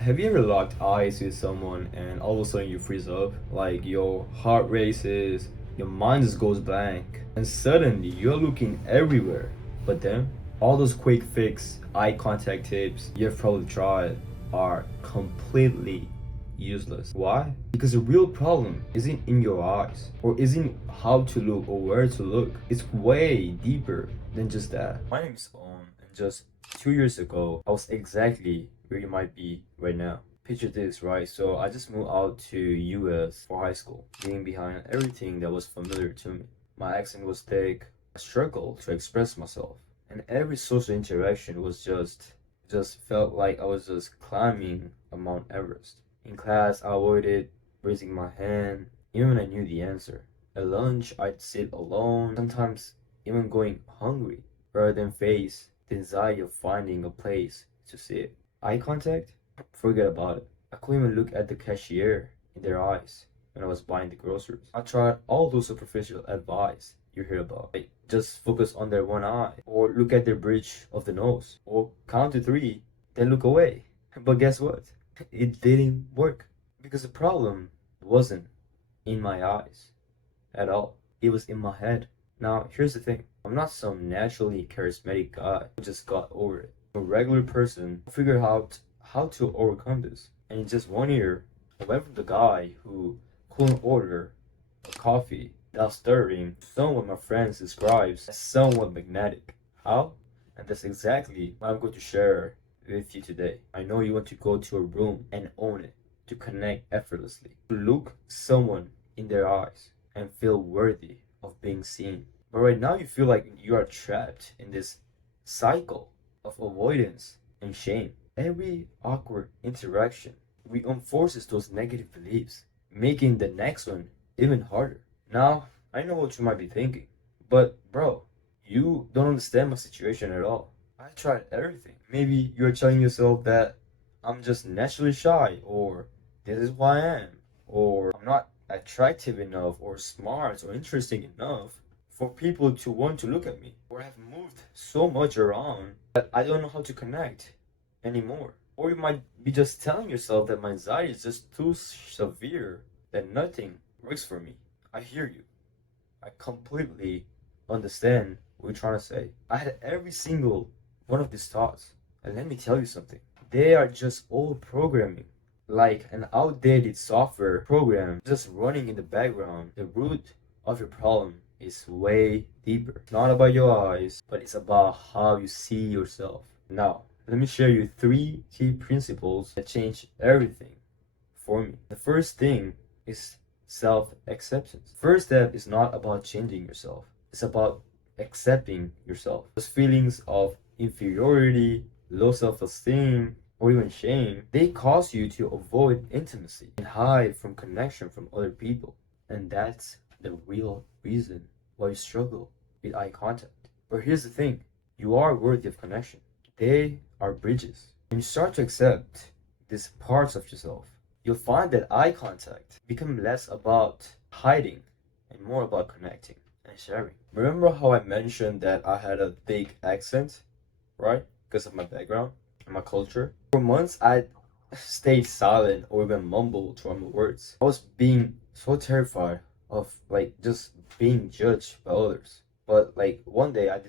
Have you ever locked eyes with someone and all of a sudden you freeze up? Like your heart races, your mind just goes blank, and suddenly you're looking everywhere. But then, all those quick fix eye contact tips you've probably tried are completely useless. Why? Because the real problem isn't in your eyes, or isn't how to look or where to look. It's way deeper than just that. My name is and just 2 years ago, I was exactly where you might be right now. Picture this, right? So I just moved out to US for high school, leaving behind everything that was familiar to me. My accent was thick, I struggled to express myself, and every social interaction was just felt like I was just climbing a Mount Everest. In class, I avoided raising my hand, even when I knew the answer. At lunch, I'd sit alone, sometimes even going hungry, rather than face the anxiety of finding a place to sit. Eye contact? Forget about it. I couldn't even look at the cashier in their eyes when I was buying the groceries. I tried all those superficial advice you hear about. Like just focus on their one eye, or look at their bridge of the nose, or count to three, then look away. But guess what? It didn't work. Because the problem wasn't in my eyes at all. It was in my head. Now, here's the thing. I'm not some naturally charismatic guy who just got over it. I'm a regular person who figured out how to overcome this. And in just 1 year, I went from the guy who couldn't order a coffee without stuttering to someone my friends describes as somewhat magnetic. How? And that's exactly what I'm going to share with you today. I know you want to go to a room and own it, to connect effortlessly, to look someone in their eyes and feel worthy of being seen. But right now, you feel like you are trapped in this cycle of avoidance and shame. Every awkward interaction reinforces those negative beliefs, making the next one even harder. Now, I know what you might be thinking, but bro, you don't understand my situation at all. I tried everything. Maybe you're telling yourself that I'm just naturally shy, or this is who I am, or I'm not attractive enough, or smart, or interesting enough for people to want to look at me, or I've moved so much around that I don't know how to connect anymore. Or you might be just telling yourself that my anxiety is just too severe that nothing works for me. I hear you. I completely understand what you're trying to say. I had every single one of these thoughts. And let me tell you something. They are just old programming. Like an outdated software program just running in the background. The root of your problem is way deeper. It's not about your eyes, but it's about how you see yourself. Now, let me share you three key principles that change everything for me. The first thing is self-acceptance. First step is not about changing yourself. It's about accepting yourself. Those feelings of inferiority, low self-esteem, or even shame, they cause you to avoid intimacy and hide from connection from other people. And that's the real reason why you struggle with eye contact. But here's the thing, you are worthy of connection. They are bridges. When you start to accept these parts of yourself, you'll find that eye contact become less about hiding and more about connecting and sharing. Remember how I mentioned that I had a thick accent, right? Because of my background and my culture. For months, I stayed silent or even mumbled through my words. I was being so terrified of like just being judged by others. But like one day I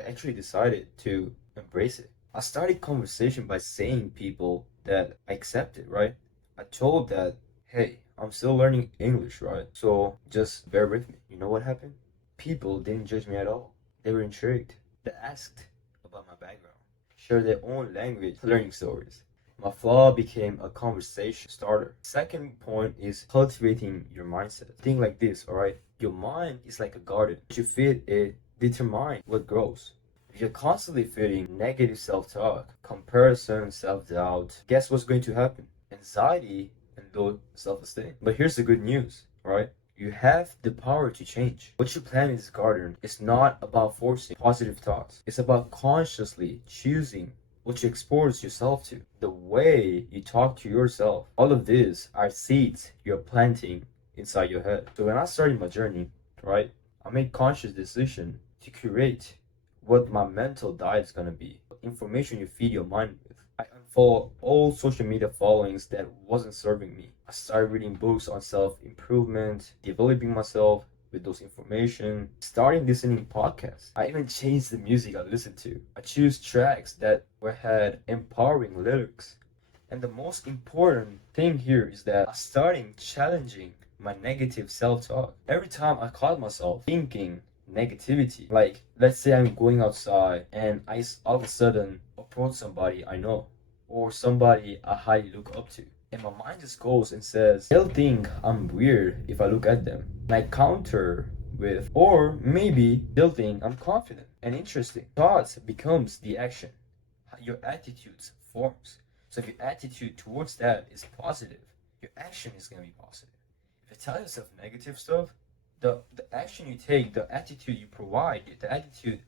actually decided to embrace it. I started conversation by saying people that I accepted, right? I told that, hey, I'm still learning English, right? So just bear with me. You know what happened? People didn't judge me at all. They were intrigued. They asked about my background, shared their own language, learning stories. My flaw became a conversation starter. Second point is cultivating your mindset. Think like this, alright? Your mind is like a garden. What you feed it determine what grows. If you're constantly feeding negative self-talk, comparison, self-doubt, guess what's going to happen? Anxiety and low self-esteem. But here's the good news, right? You have the power to change. What you plant in this garden is not about forcing positive thoughts. It's about consciously choosing what you expose yourself to. The way you talk to yourself. All of these are seeds you're planting inside your head. So when I started my journey, right, I made conscious decision to curate what my mental diet is gonna be, what information you feed your mind with. I for all social media followings that wasn't serving me. I started reading books on self-improvement, developing myself with those information, starting listening podcasts. I even changed the music I listened to. I choose tracks that were had empowering lyrics. And the most important thing here is that I started challenging my negative self-talk. Every time I caught myself thinking negativity, like let's say I'm going outside and all of a sudden approach somebody I know or somebody I highly look up to. And my mind just goes and says, they'll think I'm weird if I look at them. And I counter with, or maybe they'll think I'm confident and interesting. Thoughts becomes the action. Your attitudes forms. So if your attitude towards that is positive, your action is going to be positive. If you tell yourself negative stuff, the action you take, the attitude you provide, the attitude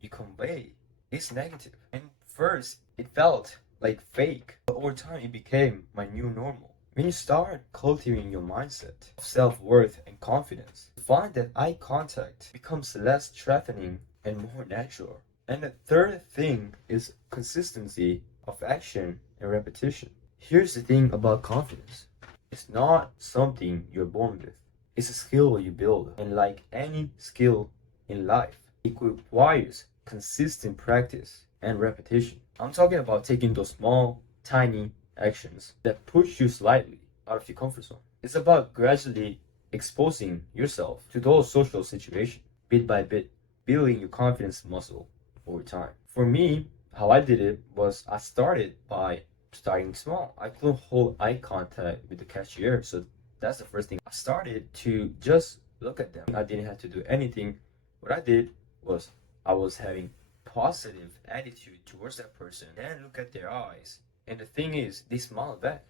you convey is negative. And first, it felt like fake, but over time, it became my new normal. When you start cultivating your mindset of self-worth and confidence, you find that eye contact becomes less threatening and more natural. And the third thing is consistency of action and repetition. Here's the thing about confidence. It's not something you're born with. It's a skill you build. And like any skill in life, it requires consistent practice and repetition. I'm talking about taking those small, tiny actions that push you slightly out of your comfort zone. It's about gradually exposing yourself to those social situations, bit by bit, building your confidence muscle over time. For me, how I did it was I started by starting small. I couldn't hold eye contact with the cashier, so that's the first thing. I started to just look at them. I didn't have to do anything. What I did was I was having positive attitude towards that person, then look at their eyes. And the thing is, they smiled back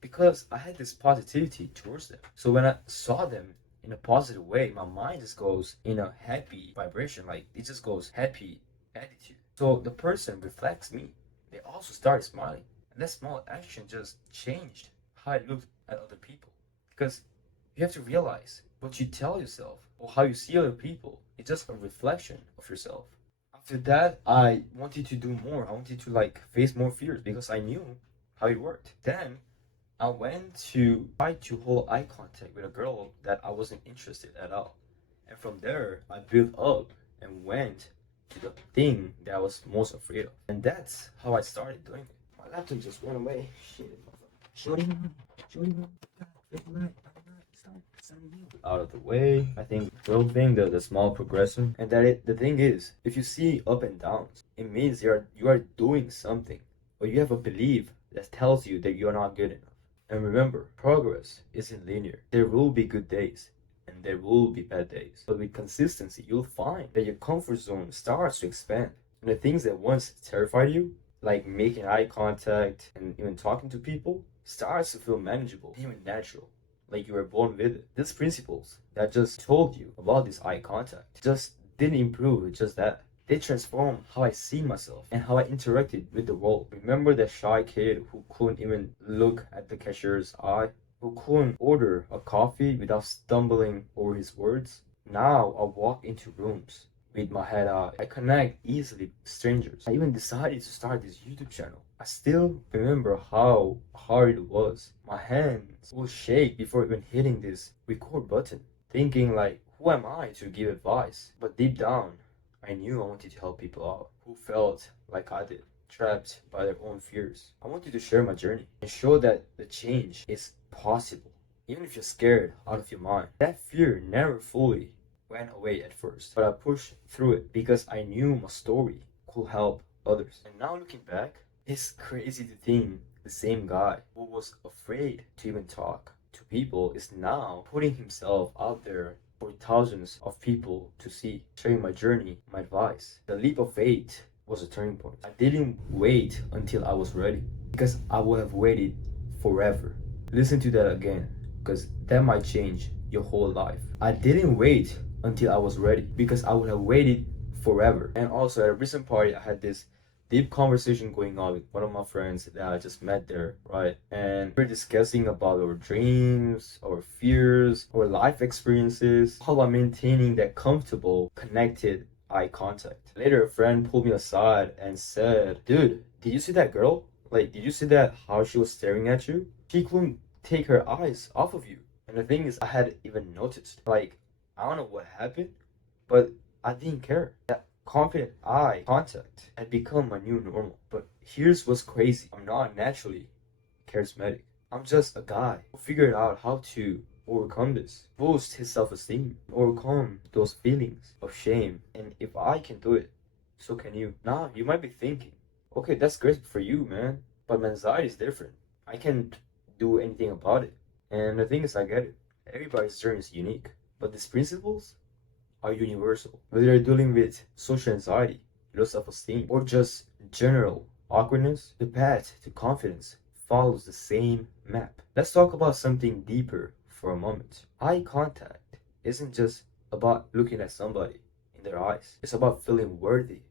because I had this positivity towards them. So when I saw them in a positive way, my mind just goes in a happy vibration, like it just goes happy attitude. So the person reflects me. They also started smiling. And that small action just changed how I looked at other people. Because you have to realize what you tell yourself or how you see other people is just a reflection of yourself. After that, I wanted to do more. I wanted to like face more fears because I knew how it worked. Then I went to try to hold eye contact with a girl that I wasn't interested at all. And from there, I built up and went to the thing that I was most afraid of. And that's how I started doing it. My laptop just went away. Shit. Shorty, out of the way. I think real thing, the small progression, and the thing is, if you see up and downs, it means you are doing something, or you have a belief that tells you that you're not good enough. And remember, progress isn't linear. There will be good days and there will be bad days, but with consistency, you'll find that your comfort zone starts to expand, and the things that once terrified you, like making eye contact and even talking to people, starts to feel manageable, even natural, like you were born with it. These principles that I just told you about this eye contact just didn't improve just that. They transformed how I see myself and how I interacted with the world. Remember that shy kid who couldn't even look at the cashier's eye? Who couldn't order a coffee without stumbling over his words? Now I walk into rooms with my head out. I connect easily with strangers. I even decided to start this YouTube channel. I still remember how hard it was. My hands will shake before even hitting this record button, thinking like, who am I to give advice? But deep down, I knew I wanted to help people out who felt like I did, trapped by their own fears. I wanted to share my journey and show that the change is possible, even if you're scared out of your mind. That fear never fully went away at first, but I pushed through it because I knew my story could help others. And now looking back, it's crazy to think the same guy who was afraid to even talk to people is now putting himself out there for thousands of people to see, sharing my journey, my advice. The leap of faith was a turning point. I didn't wait until I was ready because I would have waited forever. Listen to that again because that might change your whole life. I didn't wait until I was ready because I would have waited forever. And also at a recent party, I had this deep conversation going on with one of my friends that I just met there, right? And we're discussing about our dreams, our fears, our life experiences, how I'm maintaining that comfortable, connected eye contact. Later, a friend pulled me aside and said, dude, did you see that girl? Like, did you see that how she was staring at you? She couldn't take her eyes off of you. And the thing is, I hadn't even noticed. Like, I don't know what happened, but I didn't care. That confident eye contact had become my new normal. But here's what's crazy. I'm not naturally charismatic. I'm just a guy who figured out how to overcome this, boost his self-esteem, overcome those feelings of shame. And if I can do it, so can you. Now, you might be thinking, okay, that's great for you, man. But my anxiety is different. I can't do anything about it. And the thing is, I get it. Everybody's journey is unique. But these principles are universal. Whether you're dealing with social anxiety, low self-esteem, or just general awkwardness, the path to confidence follows the same map. Let's talk about something deeper for a moment. Eye contact isn't just about looking at somebody in their eyes. It's about feeling worthy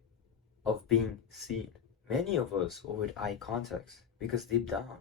of being seen. Many of us avoid eye contact because deep down,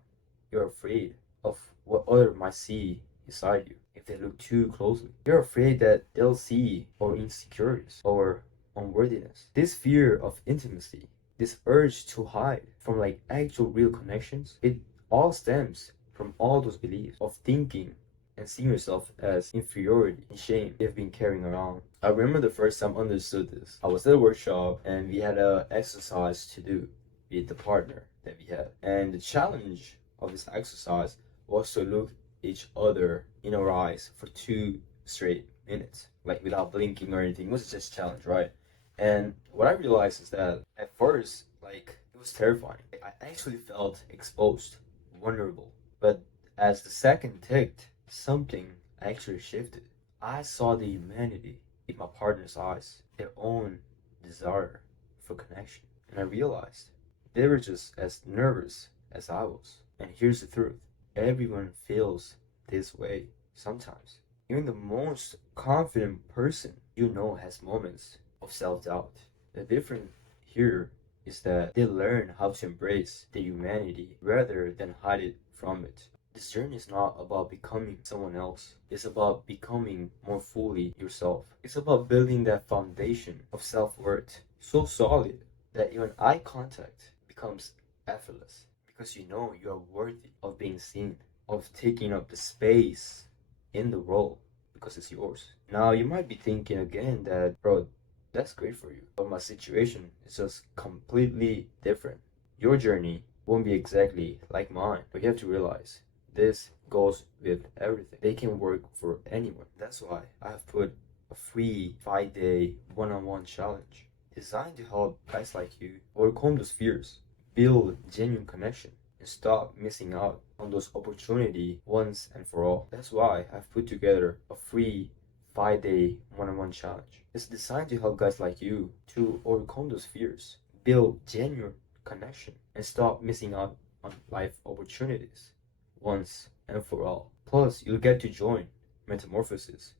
you're afraid of what others might see inside you if they look too closely. You're afraid that they'll see or insecurities or unworthiness. This fear of intimacy, this urge to hide from like actual real connections, it all stems from all those beliefs of thinking and seeing yourself as inferiority and shame you've been carrying around. I remember the first time I understood this. I was at a workshop and we had an exercise to do with the partner that we had. And the challenge of this exercise was to look each other in our eyes for 2 straight minutes, like without blinking or anything. It was just a challenge, right? And what I realized is that at first, like, it was terrifying. I actually felt exposed, vulnerable. But as the second ticked, something actually shifted. I saw the humanity in my partner's eyes, their own desire for connection. And I realized they were just as nervous as I was. And here's the truth. Everyone feels this way sometimes. Even the most confident person you know has moments of self-doubt. The difference here is that they learn how to embrace their humanity rather than hide it from it. This journey is not about becoming someone else. It's about becoming more fully yourself. It's about building that foundation of self-worth so solid that even eye contact becomes effortless because you know you are worthy of being seen, of taking up the space in the role because it's yours. Now, you might be thinking again that, bro, that's great for you, but my situation is just completely different. Your journey won't be exactly like mine, but you have to realize this goes with everything. They can work for anyone. That's why I have put a free 5-day one-on-one challenge designed to help guys like you overcome those fears, build genuine connection, and stop missing out on those opportunities once and for all. That's why I've put together a free 5-day one-on-one challenge. It's designed to help guys like you to overcome those fears, build genuine connection, and stop missing out on life opportunities once and for all. Plus, you'll get to join Metamorphosis,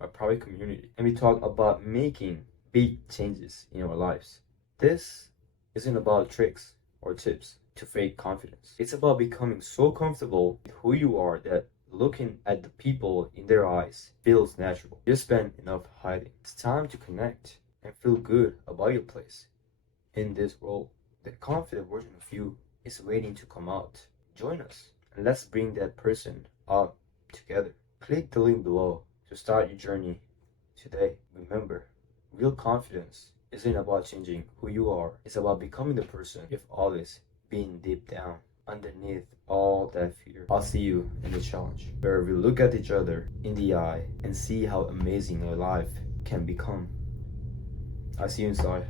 my private community, and we talk about making big changes in our lives. This isn't about tricks or tips to fake confidence. It's about becoming so comfortable with who you are that looking at the people in their eyes feels natural. You spend enough hiding. It's time to connect and feel good about your place in this world. The confident version of you is waiting to come out. Join us and let's bring that person up together. Click the link below to start your journey today. Remember, real confidence isn't about changing who you are. It's about becoming the person you've always been deep down underneath all that fear. I'll see you in the challenge where we look at each other in the eye and see how amazing our life can become. I'll see you inside.